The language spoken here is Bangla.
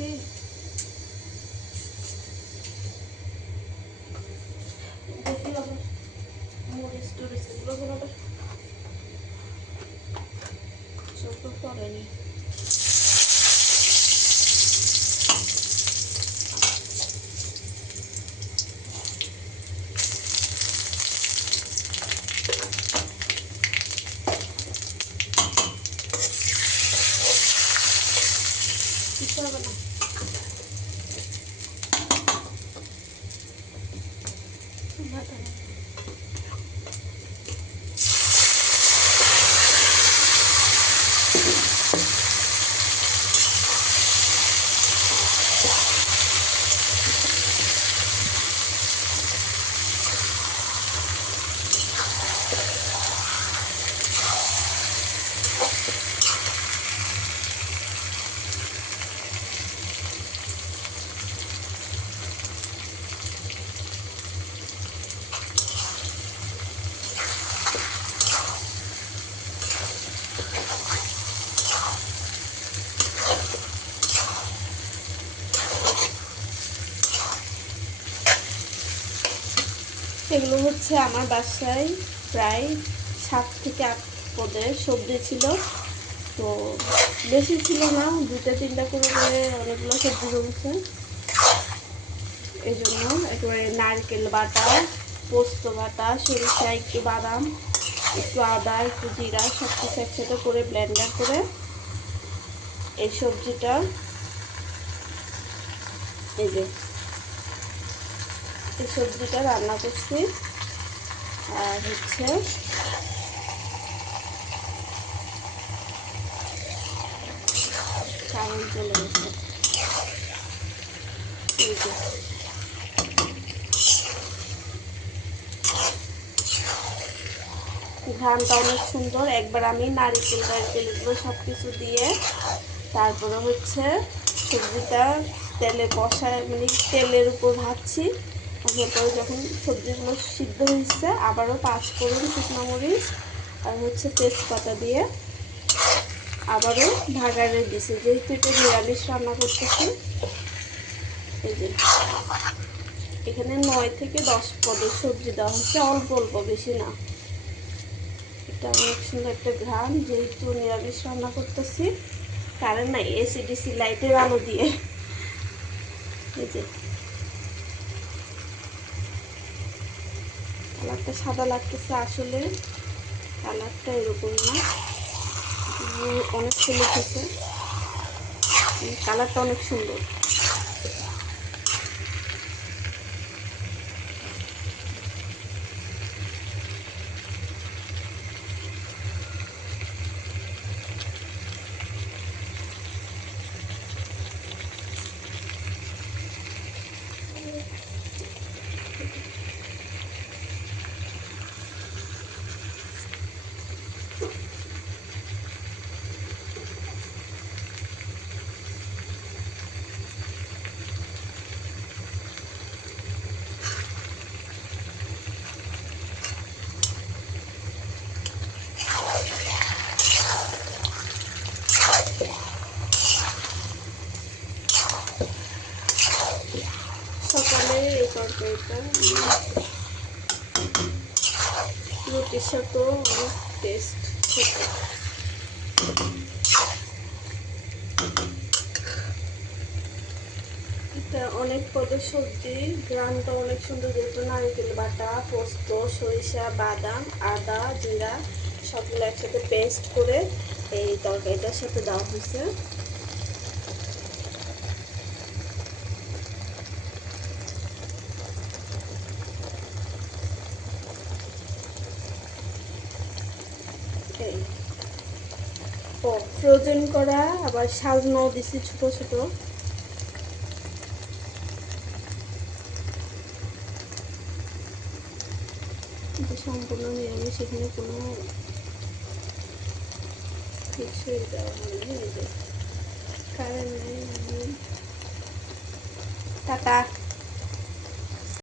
দিছি দেখি আবার মরিচ টরিচ Bye-bye. এগুলো হচ্ছে আমার বাসায় প্রায় সাত থেকে আট পদের সবজি ছিল। তো বেশি ছিল না দুটা তিনটা করে করে অনেকগুলো সবজি জমছে। এই জন্য একেবারে নারকেল বাটা, পোস্ত বাটা, সরিষা, একটু বাদাম, একটু আদা, একটু জিরা সব কিছু একসাথে করে ব্লেন্ডার করে এই সবজিটা এই যে এই সবজিটা রান্না করছি। আর হচ্ছে চাউল অনেক সুন্দর। একবার আমি নারিকেল এগুলো সব কিছু দিয়ে তারপরে হচ্ছে সবজিটা তেলে কষায় মানে তেলের উপর ভাজছি। তারপরে যখন সবজিগুলো সিদ্ধ হয়েছে, আবারও পাঁচ করুন শুকনো মরিচ আর হচ্ছে তেজপাতা দিয়ে আবারও ভাগারে দিছি যেহেতু এটা নিরামিষ রান্না করতেছি, এই যে এখানে নয় থেকে দশ পদের সবজি দেওয়া হচ্ছে, অল্প অল্প, বেশি না। এটা অনেক সুন্দর একটা ঘ্রাণ, যেহেতু নিরামিষ রান্না করতেছি কারেন্ট নাই এসি ডিসি লাইটের আলো দিয়ে। এই যে কালারটা সাদা লাগতেছে আসলে। কালারটা এরকম না। অনেক সুন্দর হয়েছে। কালারটা অনেক সুন্দর। সকালে এই তরকারিটা। রুটির সাথেও অনেক টেস্ট এটা অনেক পদের সবজি, গ্রামটা অনেক সুন্দর যেহেতু নারকেল বাটা, পোস্ত, সরিষা, বাদাম, আদা, জিরা, সবগুলো একসাথে পেস্ট করে এই তরকারিটার সাথে দেওয়া হয়েছে। ও ফ্রোজেন করা, আবার সাজানো দিছি ছোট ছোট। সম্পূর্ণ নিরামিষ, এখানে কোনো কিছুই দেওয়া হয়নি নেই টাটা।